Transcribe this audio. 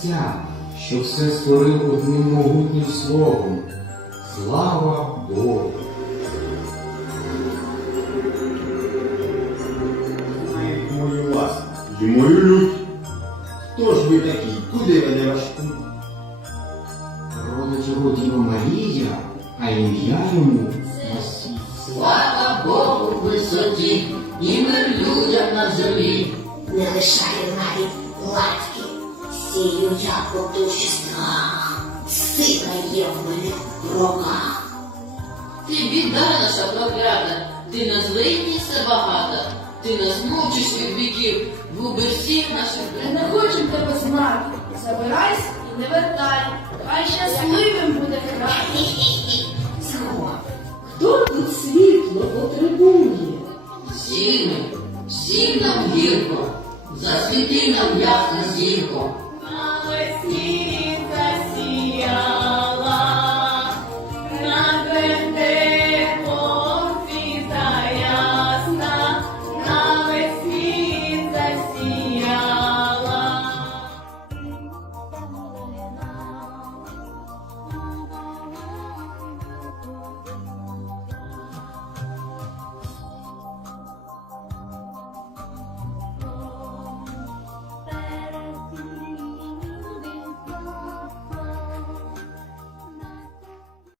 Творця, що все створив одним могутнім словом. Слава Богу! Мою ласку і мою лють. Хто ж ви такий? Куди веде ваш путь? Родить Діва Марія, а ім'я йому Масій. Слава Богу в висоті, і мир людям на землі. не лишаю навіть латки, сію я душі страх, сила є в мене в руках. Ти біда наша проклята, ти на злидніся багата, ти нас мовчиш від віків, губи всіх наших Ми не хочемо тебе знати. Забирайся і не вертай. Хай щасливим буде край. Хто тут світло потребує? Всі ми, всім нам гірко, засвіти нам ясна зірко,